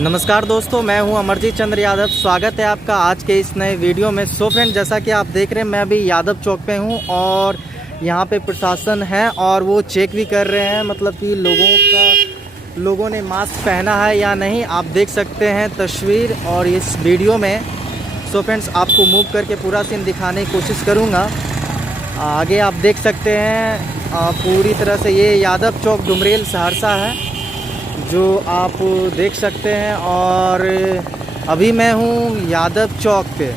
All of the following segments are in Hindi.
नमस्कार दोस्तों, मैं हूं अमरजीत चंद्र यादव। स्वागत है आपका आज के इस नए वीडियो में। सो फ्रेंड, जैसा कि आप देख रहे हैं, मैं अभी यादव चौक पे हूं और यहां पे प्रशासन है और वो चेक भी कर रहे हैं, मतलब कि लोगों ने मास्क पहना है या नहीं। आप देख सकते हैं तस्वीर और इस वीडियो में। सो फ्रेंड्स, आपको मूव करके पूरा सीन दिखाने की कोशिश करूँगा। आगे आप देख सकते हैं पूरी तरह से ये यादव चौक डुमरेल सहरसा है जो आप देख सकते हैं। और अभी मैं हूँ यादव चौक पे।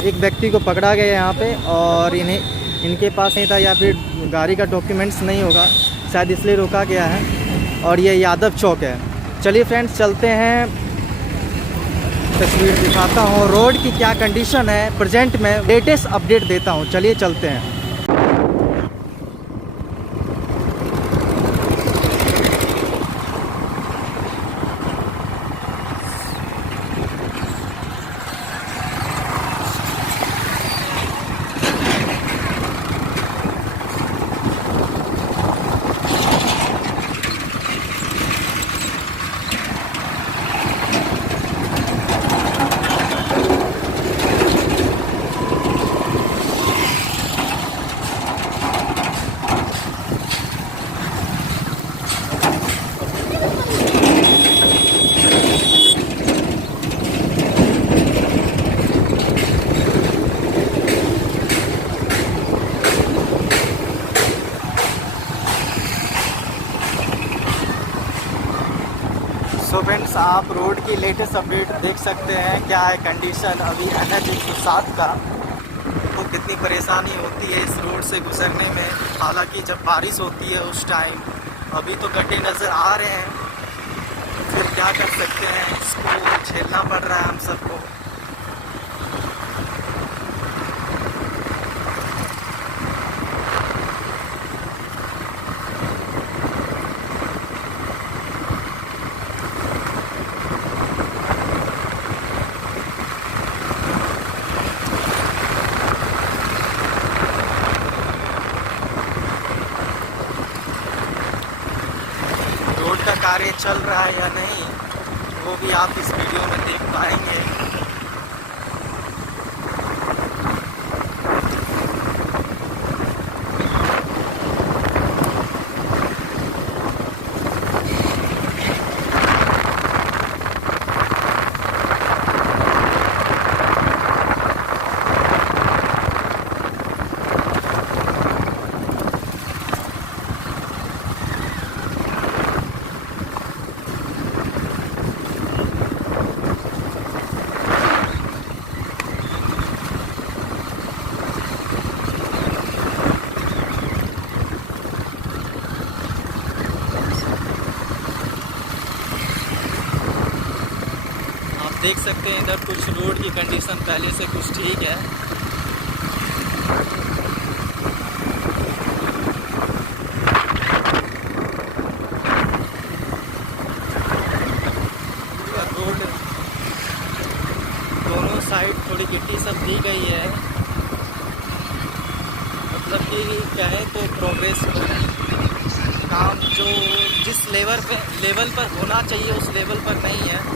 एक व्यक्ति को पकड़ा गया यहाँ पे और इनके पास नहीं था या फिर गाड़ी का डॉक्यूमेंट्स नहीं होगा, शायद इसलिए रोका गया है। और ये यादव चौक है। चलिए फ्रेंड्स, चलते हैं, तस्वीर दिखाता हूँ रोड की क्या कंडीशन है प्रेजेंट में, लेटेस्ट अपडेट देता हूँ। चलिए चलते हैं। सो फ्रेंड्स, आप रोड की लेटेस्ट अपडेट देख सकते हैं, क्या है कंडीशन अभी NH 107 का। तो कितनी परेशानी होती है इस रोड से गुजरने में, हालांकि जब बारिश होती है उस टाइम। अभी तो गड्ढे नज़र आ रहे हैं, फिर क्या कर सकते हैं, इसको झेलना पड़ रहा है हम सबको। रोड का कार्य चल रहा है या नहीं, वो भी आप इस वीडियो में देख पाएंगे। देख सकते हैं इधर कुछ रोड की कंडीशन पहले से कुछ ठीक है। रोड दोनों साइड थोड़ी गिट्टी सब दी गई है, मतलब कि कहें तो प्रोग्रेस काम जो जिस लेवल पर होना चाहिए उस लेवल पर नहीं है।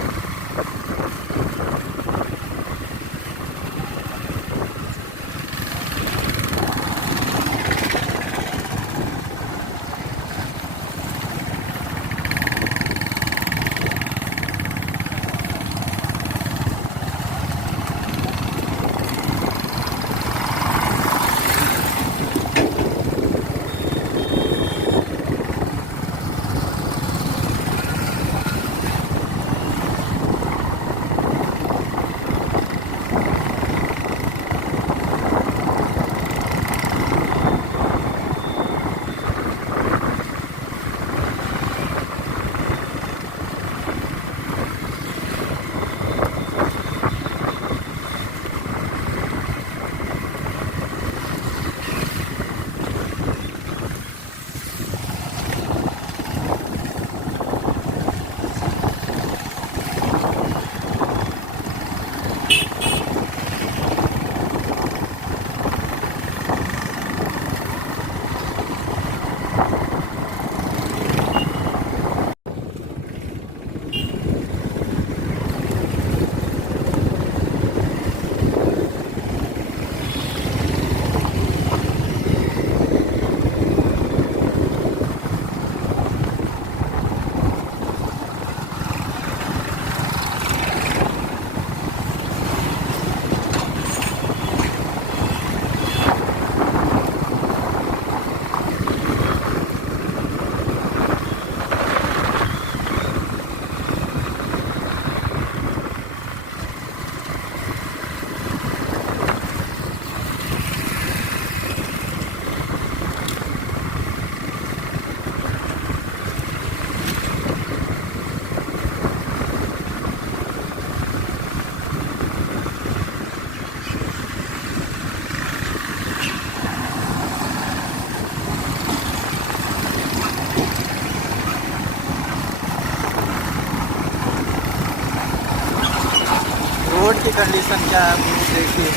की कंडीशन क्या है वो देखिए,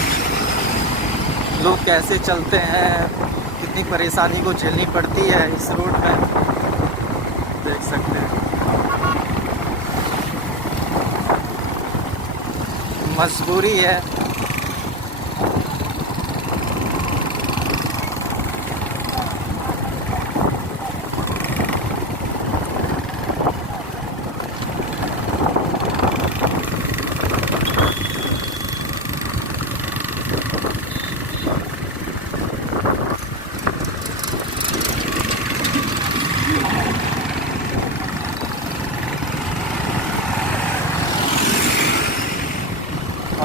लोग कैसे चलते हैं, कितनी परेशानी को झेलनी पड़ती है इस रोड में, देख सकते हैं। मजबूरी है।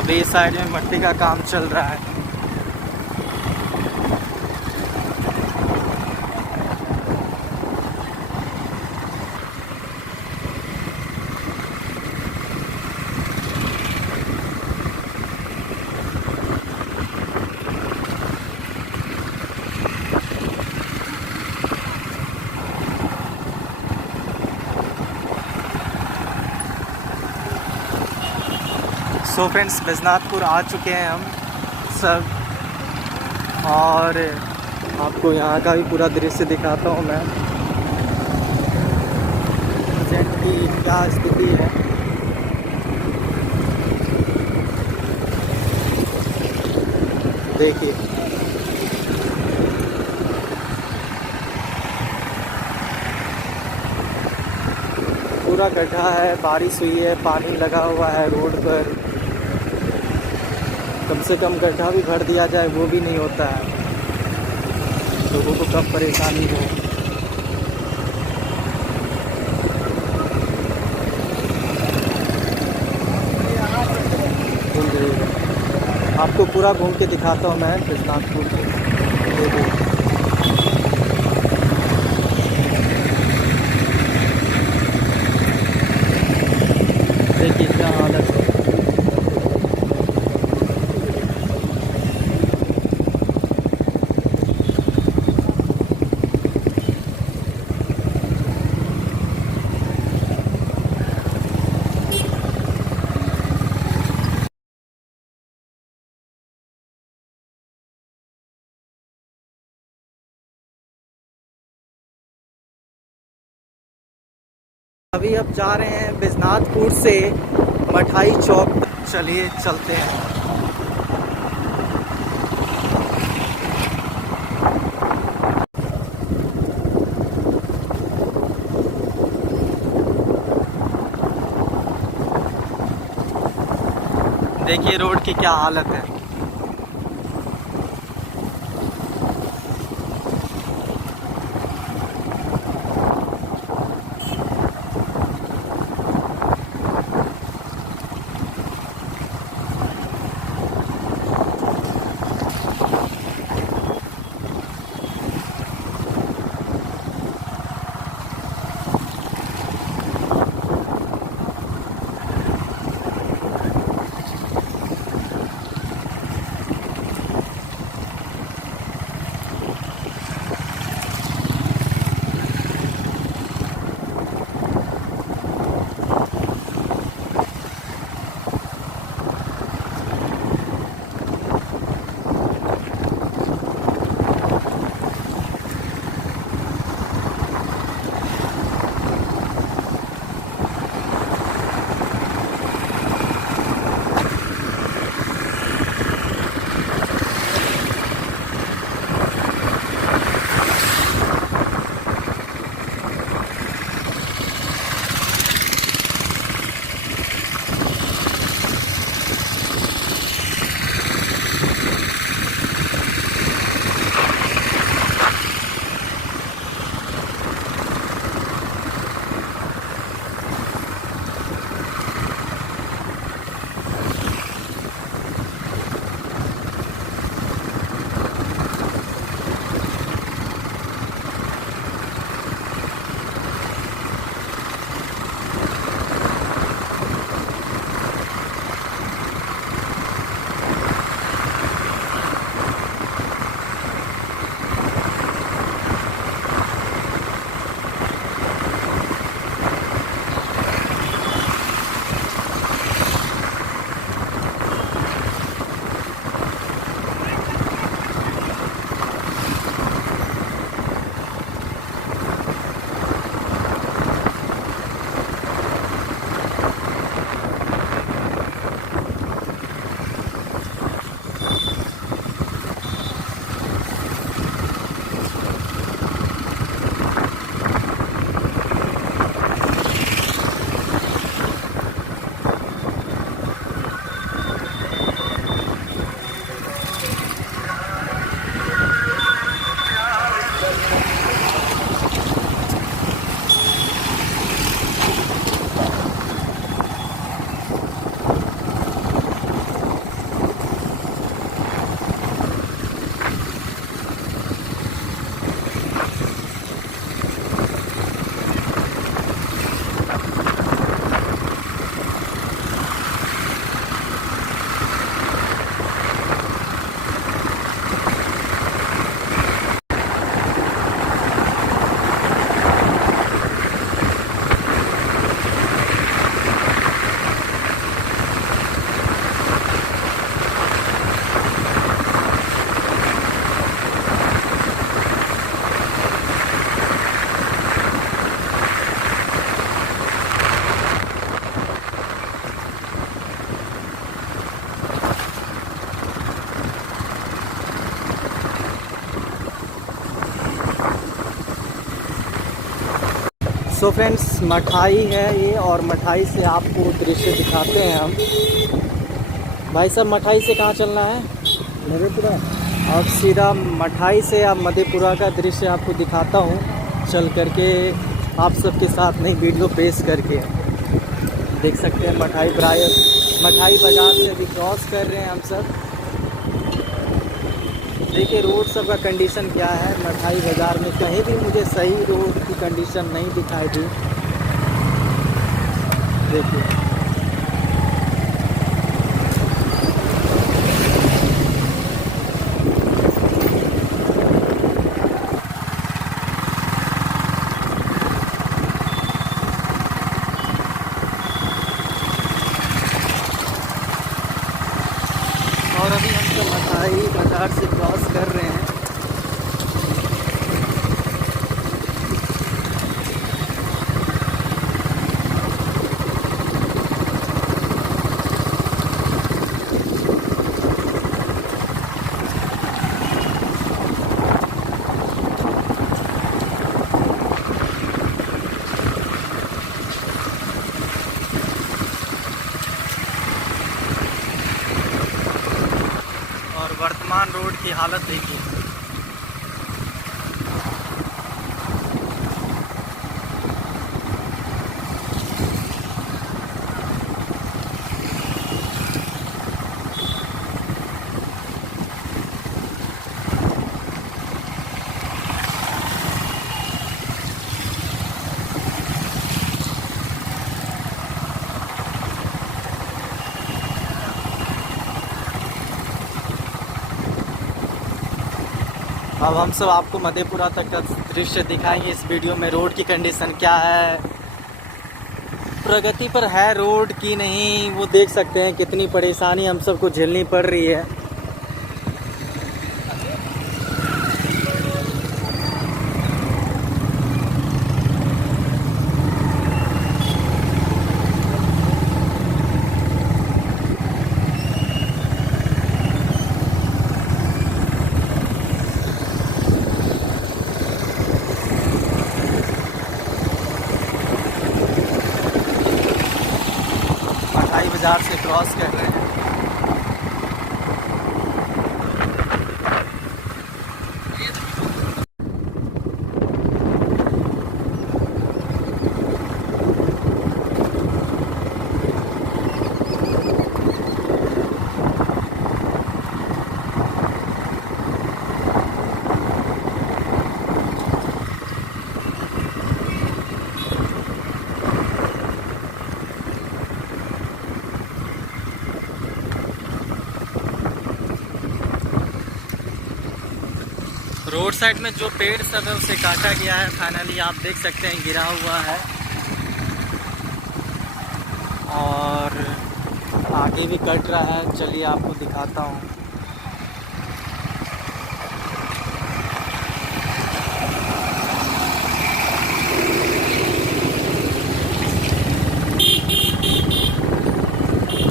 अभी इस साइड में मट्टी का काम चल रहा है। सो फ्रेंड्स, बैजनाथपुर आ चुके हैं हम सब, और आपको यहाँ का भी पूरा दृश्य दिखाता हूँ मैं, प्रेजेंट की क्या स्थिति है। देखिए पूरा गड्ढा है, बारिश हुई है, पानी लगा हुआ है रोड पर। कम से कम गड्ढा भी भर दिया जाए वो भी नहीं होता है, लोगों को कब परेशानी हो। आपको पूरा घूम के दिखाता हूँ मैं बैजनाथपुर के। देखिए क्या हालत है। अभी अब जा रहे हैं बैजनाथपुर से मठाई चौक, चलिए चलते हैं। देखिए रोड की क्या हालत है। सो फ्रेंड्स, मठाई है ये, और मठाई से आपको दृश्य दिखाते हैं हम। भाई साहब, मठाई से कहाँ चलना है? मधेपुरा। और सीधा मठाई से अब मधेपुरा का दृश्य आपको दिखाता हूँ चल करके, आप सबके साथ नई वीडियो पेश करके। देख सकते हैं मठाई बाज़ार से अभी क्रॉस कर रहे हैं हम सब। देखिए रोड सब का कंडीशन क्या है। मठाई बाज़ार में कहीं भी मुझे सही रोड की कंडीशन नहीं दिखाई दी। देखिए और अभी हम सब मठाई बाज़ार से क्रॉस कर रहे हैं। और वर्तमान रोड की हालत देखिए। अब हम सब आपको मधेपुरा तक का दृश्य दिखाएंगे इस वीडियो में। रोड की कंडीशन क्या है, प्रगति पर है रोड की नहीं, वो देख सकते हैं कितनी परेशानी हम सबको झेलनी पड़ रही है। मठाई बाज़ार से क्रॉस कर रहे हैं। रोड साइड में जो पेड़ सब है उसे काटा गया है। फाइनली आप देख सकते हैं गिरा हुआ है, और आगे भी कट रहा है। चलिए आपको दिखाता हूँ।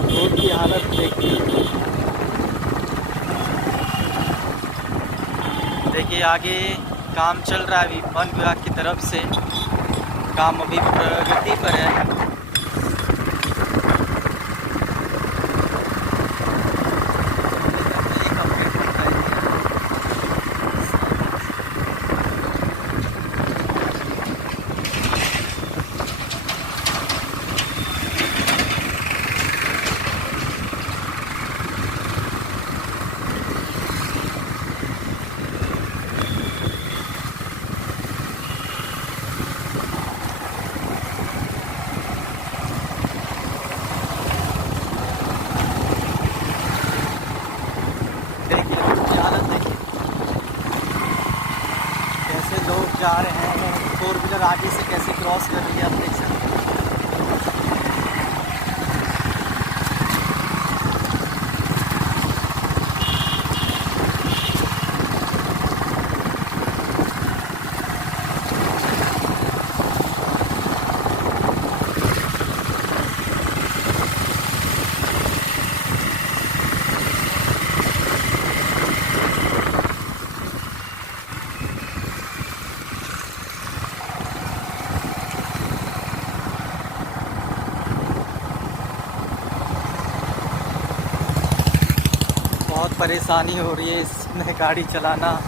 रोड की हालत देखिए। देखिए आगे काम चल रहा है अभी वन विभाग की तरफ से। काम अभी प्रगति पर है। लोग जा रहे हैं, 4 व्हीलर आगे से कैसे क्रॉस कर रही है आप देख सकते हैं। परेशानी हो रही है इसमें गाड़ी चलाना।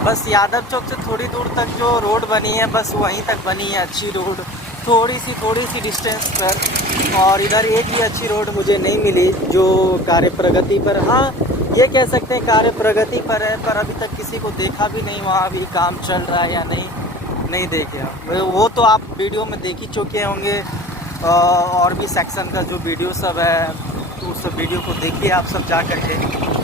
बस यादव चौक से थोड़ी दूर तक जो रोड बनी है बस वहीं तक बनी है अच्छी रोड, थोड़ी सी डिस्टेंस पर। और इधर एक भी अच्छी रोड मुझे नहीं मिली जो कार्य प्रगति पर, हाँ ये कह सकते हैं कार्य प्रगति पर है, पर अभी तक किसी को देखा भी नहीं वहाँ अभी काम चल रहा है या नहीं देखे। वो तो आप वीडियो में देख ही चुके होंगे, और भी सेक्शन का जो वीडियो सब है तो उस सब वीडियो को देखिए आप सब जा करके।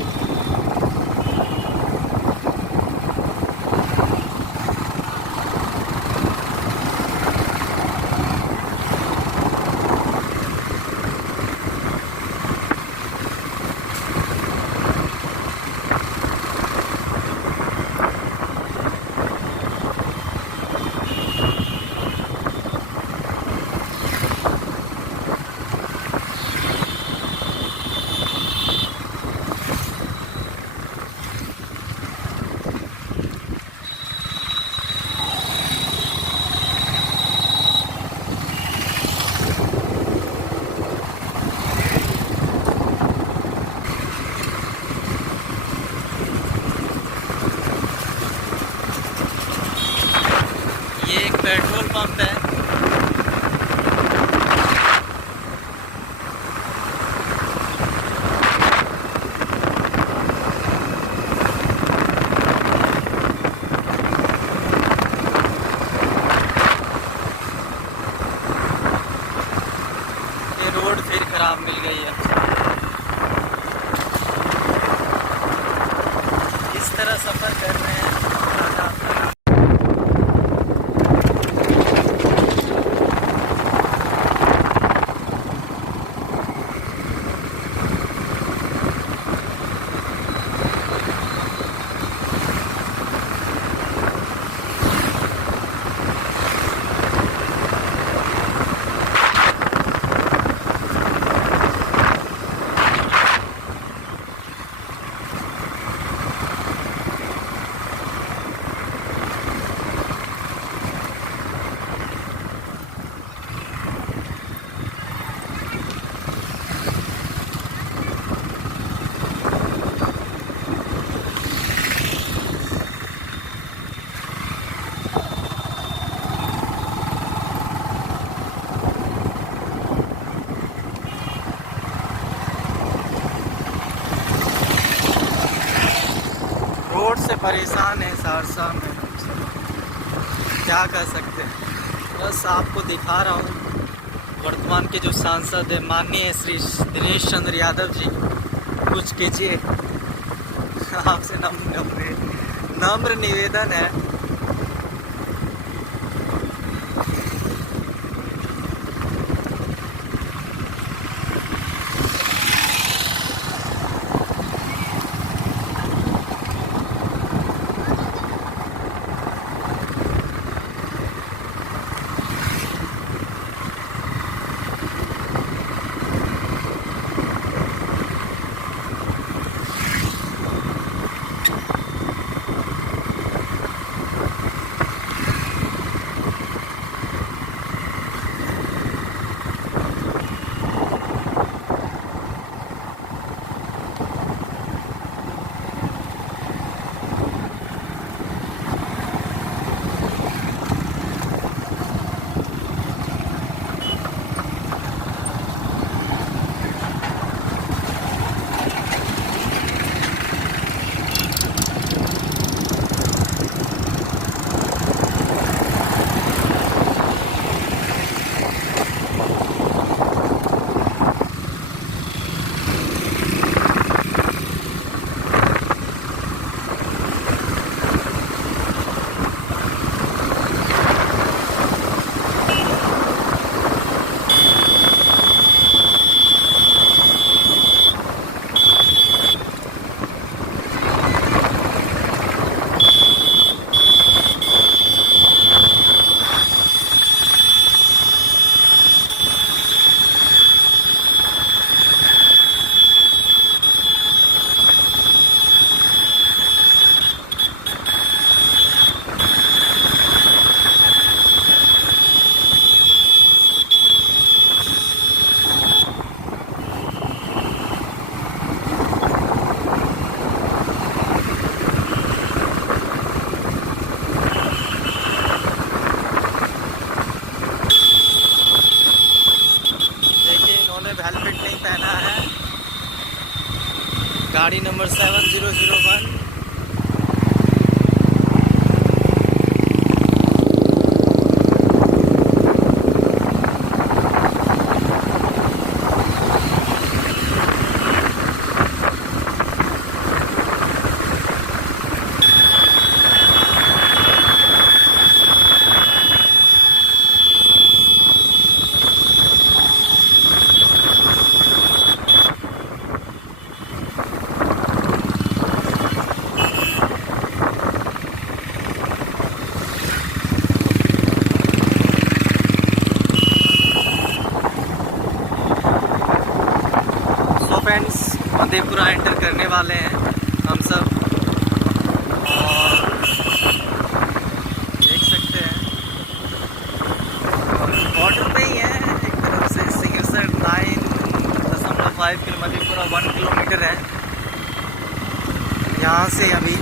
ये एक पेट्रोल पंप है। ये रोड फिर खराब मिल गई है। इस तरह सफ़र कर रहे हैं। रोड से परेशान है सहरसा में, क्या कर सकते हैं। बस आपको दिखा रहा हूँ वर्तमान के जो सांसद है माननीय श्री दिनेश चंद्र यादव जी, कुछ कीजिए। आपसे नम्र निवेदन है। नहीं पहना है। गाड़ी नंबर 7001। फ्रेंड्स, मधेपुरा एंटर करने वाले हैं हम सब, और देख सकते हैं बॉर्डर पे ही है एक तरफ से। सिंगरसर 9.5 किलो, मधेपुरा 1 किलोमीटर है यहाँ से अभी।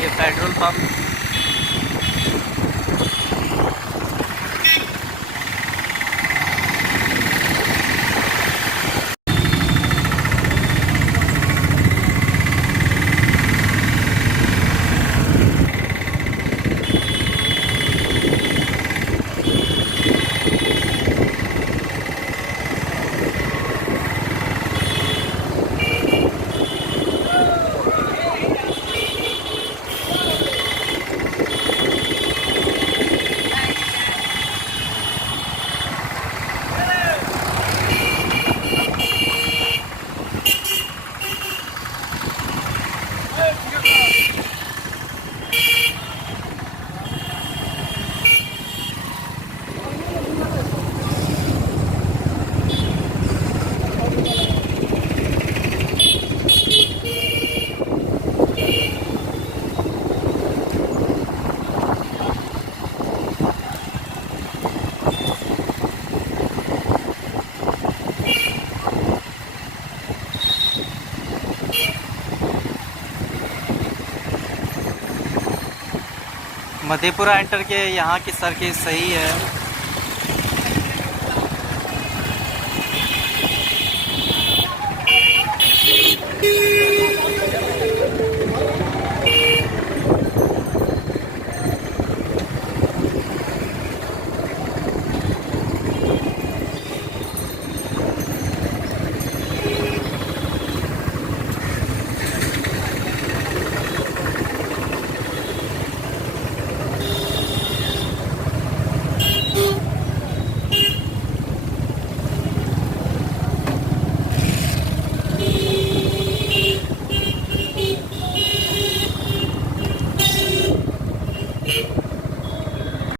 ये पेट्रोल पंप मधेपुरा एंटर के यहाँ की सर्किट सही है।